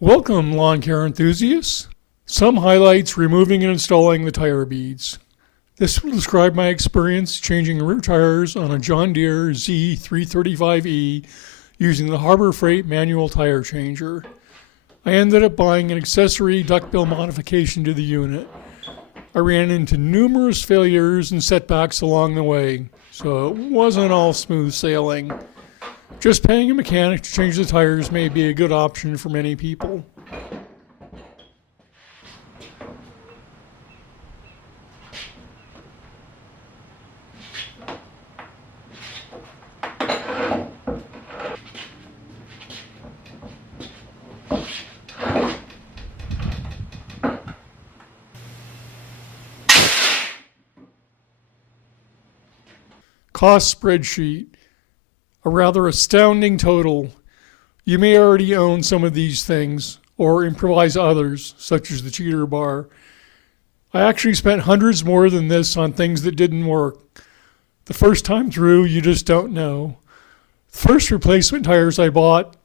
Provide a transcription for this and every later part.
Welcome, lawn care enthusiasts. Some highlights removing and installing the tire beads. This will describe my experience changing rear tires on a John Deere Z335E using the Harbor Freight manual tire changer. I ended up buying an accessory duckbill modification to the unit. I ran into numerous failures and setbacks along the way, so it wasn't all smooth sailing. Just paying a mechanic to change the tires may be a good option for many people. Cost spreadsheet. A rather astounding total. You may already own some of these things or improvise others, such as the cheater bar. I actually spent hundreds more than this on things that didn't work. The first time through, you just don't know. The first replacement tires I bought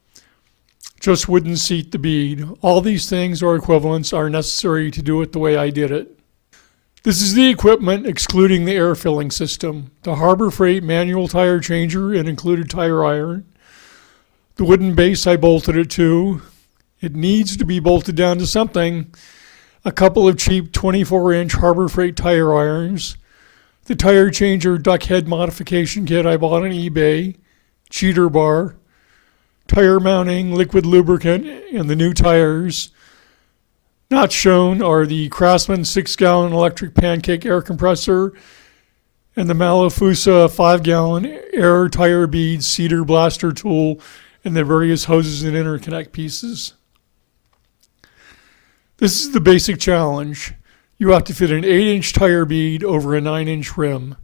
just wouldn't seat the bead. All these things or equivalents are necessary to do it the way I did it. This is the equipment excluding the air filling system, the Harbor Freight manual tire changer and included tire iron, the wooden base I bolted it to. It needs to be bolted down to something, a couple of cheap 24-inch Harbor Freight tire irons, the tire changer duck head modification kit I bought on eBay, cheater bar, tire mounting, liquid lubricant, and the new tires. Not shown are the Craftsman 6-gallon electric pancake air compressor and the Malafusa 5-gallon air tire bead cedar blaster tool and the various hoses and interconnect pieces. This is the basic challenge. You have to fit an 8-inch tire bead over a 9-inch rim.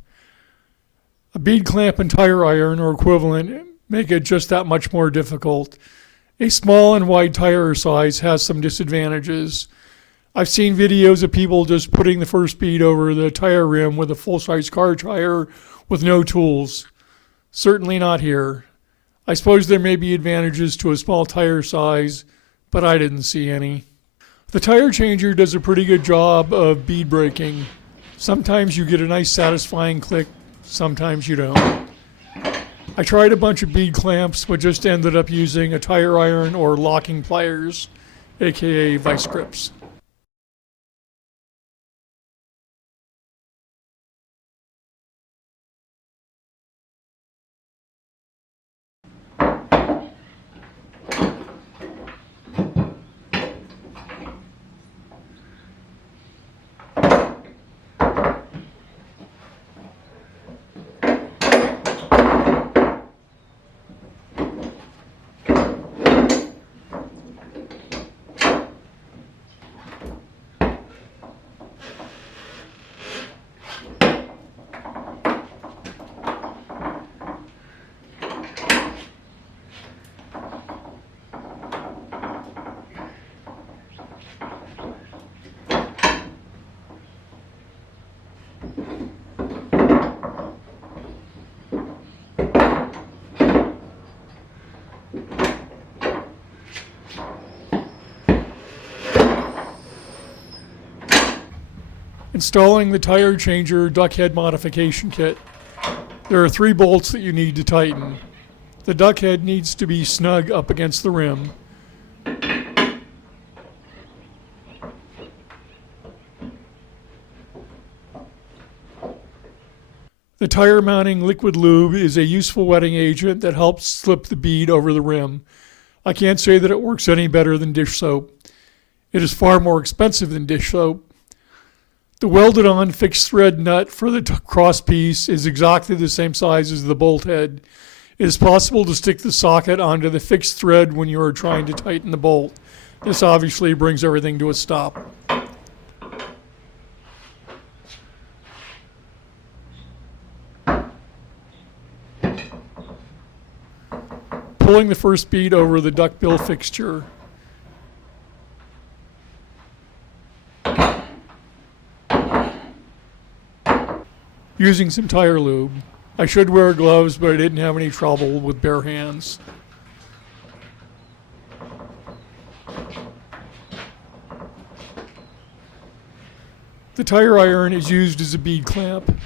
A bead clamp and tire iron or equivalent make it just that much more difficult. A small and wide tire size has some disadvantages. I've seen videos of people just putting the First Bead over the tire rim with a full-size car tire with no tools. Certainly not here. I suppose there may be advantages to a small tire size, but I didn't see any. The tire changer does a pretty good job of bead breaking. Sometimes you get a nice satisfying click, sometimes you don't. I tried a bunch of bead clamps, but just ended up using a tire iron or locking pliers, aka vice grips. Installing the tire changer duck head modification kit. There are 3 bolts that you need to tighten. The duck head needs to be snug up against the rim. The tire mounting liquid lube is a useful wetting agent that helps slip the bead over the rim. I can't say that it works any better than dish soap. It is far more expensive than dish soap. The welded-on fixed thread nut for the cross piece is exactly the same size as the bolt head. It is possible to stick the socket onto the fixed thread when you are trying to tighten the bolt. This obviously brings everything to a stop. Pulling the first bead over the duckbill fixture. Using some tire lube. I should wear gloves, but I didn't have any trouble with bare hands. The tire iron is used as a bead clamp.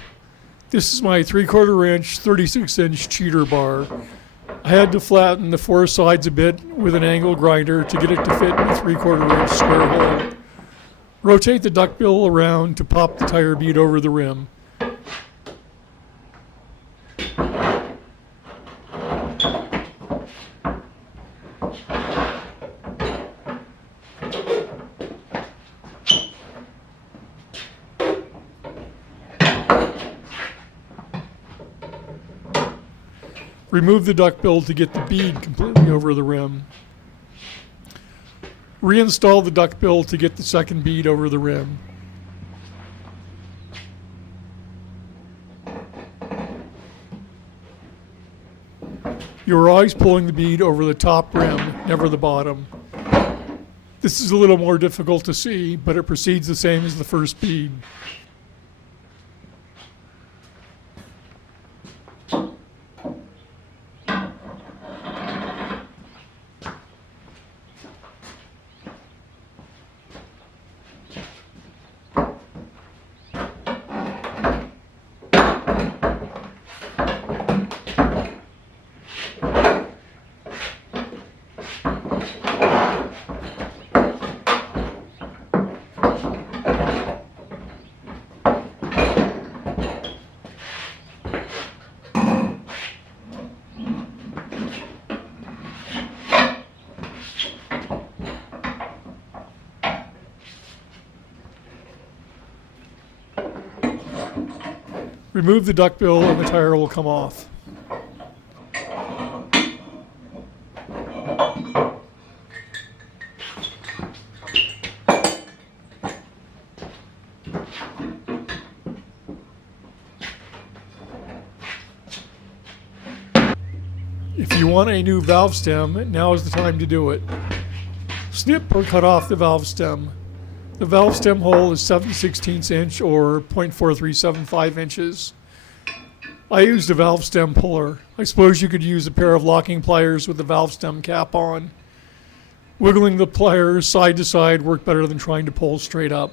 This is my 3/4 inch, 36 inch cheater bar. I had to flatten the four sides a bit with an angle grinder to get it to fit in a 3/4 inch square hole. Rotate the duckbill around to pop the tire bead over the rim. Remove the duckbill to get the bead completely over the rim. Reinstall the duckbill to get the second bead over the rim. You are always pulling the bead over the top rim, never the bottom. This is a little more difficult to see, but it proceeds the same as the first bead. Remove the duckbill and the tire will come off. If you want a new valve stem, now is the time to do it. Snip or cut off the valve stem. The valve stem hole is 7/16 inch or 0.4375 inches. I used a valve stem puller. I suppose you could use a pair of locking pliers with the valve stem cap on. Wiggling the pliers side to side worked better than trying to pull straight up.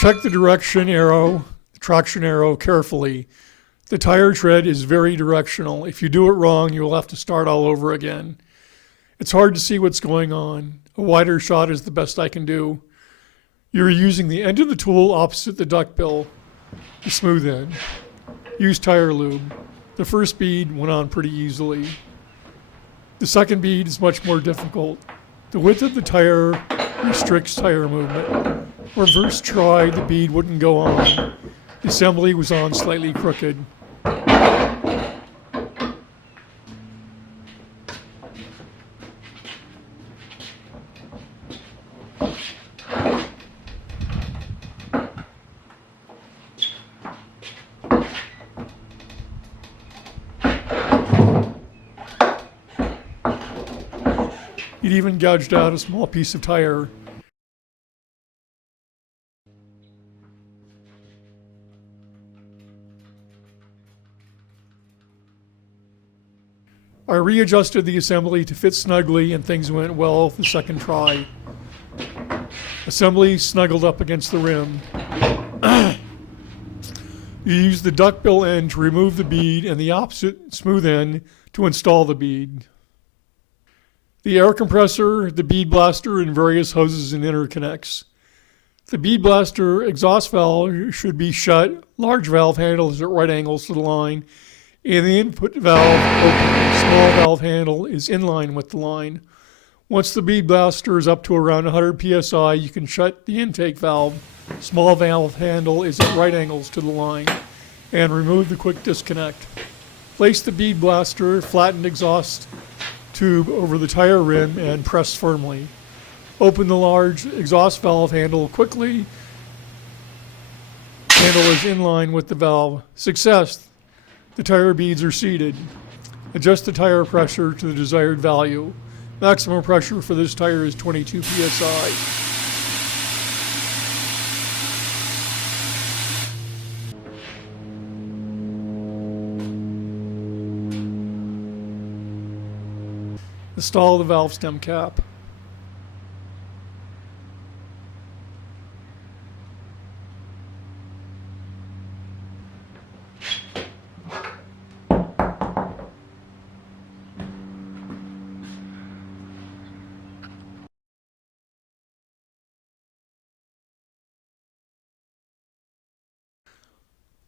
Check the direction arrow, the traction arrow carefully. The tire tread is very directional. If you do it wrong, you will have to start all over again. It's hard to see what's going on. A wider shot is the best I can do. You're using the end of the tool opposite the duckbill, the smooth end. Use tire lube. The first bead went on pretty easily. The second bead is much more difficult. The width of the tire restricts tire movement. When first tried, the bead wouldn't go on. The assembly was on slightly crooked. It even gouged out a small piece of tire. I readjusted the assembly to fit snugly and things went well the second try. Assembly snuggled up against the rim. You use the duckbill end to remove the bead and the opposite smooth end to install the bead. The air compressor, the bead blaster, and various hoses and interconnects. The bead blaster exhaust valve should be shut. Large valve handle is at right angles to the line. And the input valve open. Small valve handle is in line with the line. Once the bead blaster is up to around 100 psi, you can shut the intake valve. Small valve handle is at right angles to the line. And remove the quick disconnect. Place the bead blaster, flattened exhaust tube over the tire rim and press firmly. Open the large exhaust valve handle quickly. Handle is in line with the valve. Success. The tire beads are seated. Adjust the tire pressure to the desired value. Maximum pressure for this tire is 22 psi. Install the valve stem cap.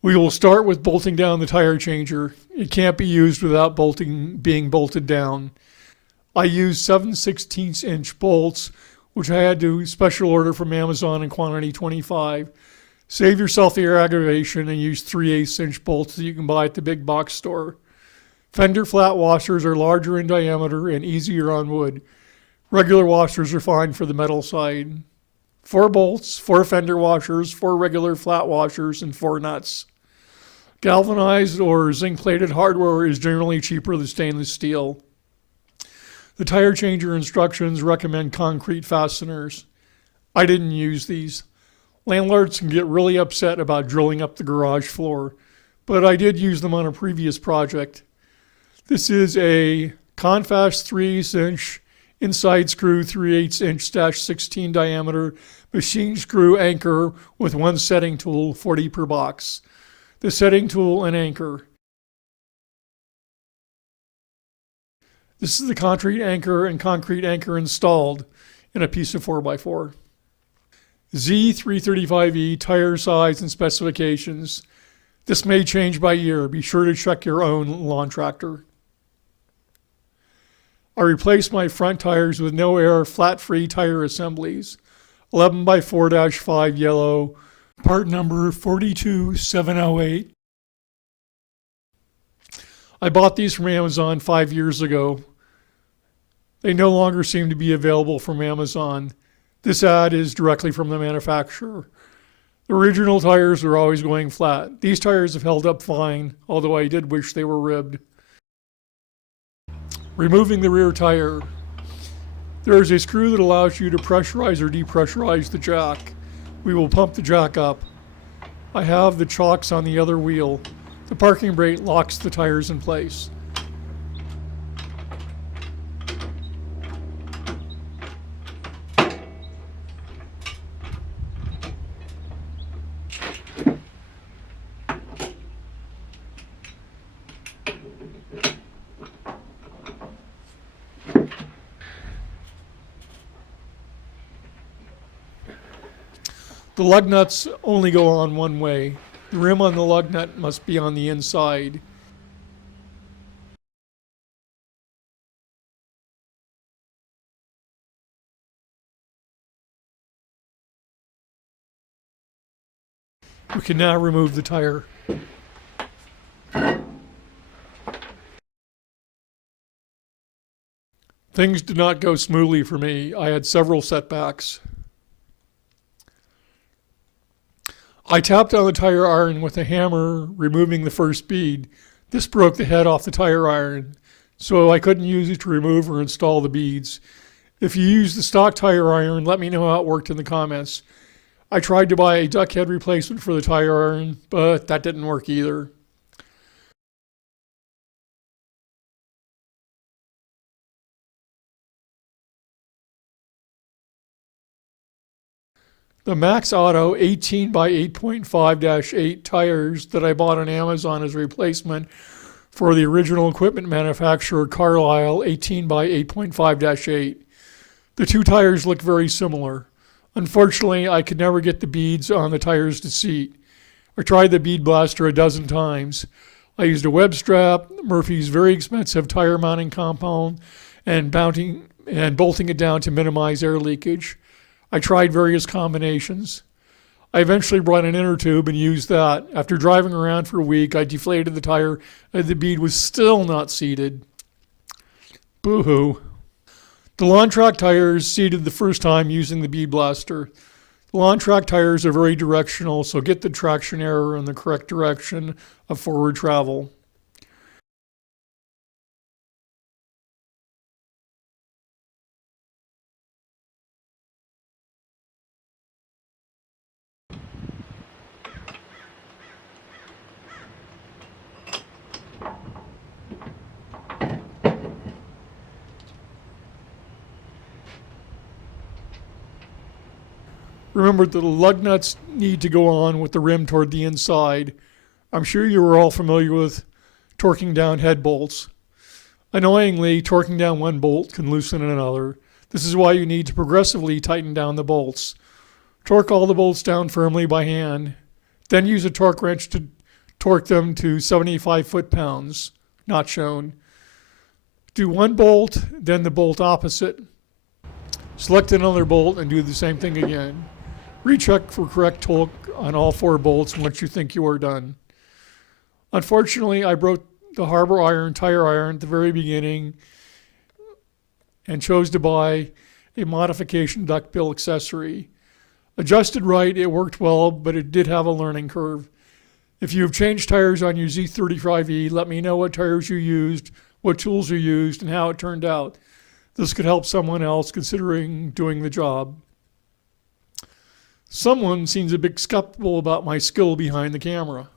We will start with bolting down the tire changer. It can't be used without being bolted down. I used 7/16 inch bolts, which I had to special order from Amazon in quantity 25. Save yourself the aggravation and use 3/8 inch bolts that you can buy at the big box store. Fender flat washers are larger in diameter and easier on wood. Regular washers are fine for the metal side. 4 bolts, 4 fender washers, 4 regular flat washers, and 4 nuts. Galvanized or zinc-plated hardware is generally cheaper than stainless steel. The tire changer instructions recommend concrete fasteners. I didn't use these. Landlords can get really upset about drilling up the garage floor, but I did use them on a previous project. This is a Confast 3/8 inch inside screw 3/8 inch -16 diameter machine screw anchor with 1 setting tool, 40 per box. The setting tool and anchor. This is the concrete anchor and concrete anchor installed in a piece of 4x4. Z335E tire size and specifications. This may change by year. Be sure to check your own lawn tractor. I replaced my front tires with NoAir flat-free tire assemblies. 11x4-5 yellow, part number 42708. I bought these from Amazon 5 years ago. They no longer seem to be available from Amazon. This ad is directly from the manufacturer. The original tires are always going flat. These tires have held up fine, although I did wish they were ribbed. Removing the rear tire. There is a screw that allows you to pressurize or depressurize the jack. We will pump the jack up. I have the chocks on the other wheel. The parking brake locks the tires in place. The lug nuts only go on one way. The rim on the lug nut must be on the inside. We can now remove the tire. Things did not go smoothly for me. I had several setbacks. I tapped on the tire iron with a hammer, removing the first bead. This broke the head off the tire iron, so I couldn't use it to remove or install the beads. If you use the stock tire iron, let me know how it worked in the comments. I tried to buy a duck head replacement for the tire iron, but that didn't work either. The Max Auto 18 by 8.5-8 tires that I bought on Amazon as a replacement for the original equipment manufacturer Carlisle 18 by 8.5-8. The two tires look very similar. Unfortunately, I could never get the beads on the tires to seat. I tried the bead blaster a dozen times. I used a web strap, Murphy's very expensive tire mounting compound, and bolting it down to minimize air leakage. I tried various combinations. I eventually brought an inner tube and used that. After driving around for a week, I deflated the tire and the bead was still not seated. Boo-hoo. The lawn track tires seated the first time using the bead blaster. The lawn track tires are very directional, so get the traction error in the correct direction of forward travel. Remember that the lug nuts need to go on with the rim toward the inside. I'm sure you are all familiar with torquing down head bolts. Annoyingly, torquing down one bolt can loosen another. This is why you need to progressively tighten down the bolts. Torque all the bolts down firmly by hand, then use a torque wrench to torque them to 75 foot-pounds, not shown. Do one bolt, then the bolt opposite. Select another bolt and do the same thing again. Recheck for correct torque on all 4 bolts once you think you are done. Unfortunately, I broke the Harbor Iron tire iron at the very beginning and chose to buy a modification duckbill accessory. Adjusted right, it worked well, but it did have a learning curve. If you have changed tires on your Z335E, let me know what tires you used, what tools you used, and how it turned out. This could help someone else considering doing the job. Someone seems a bit skeptical about my skill behind the camera.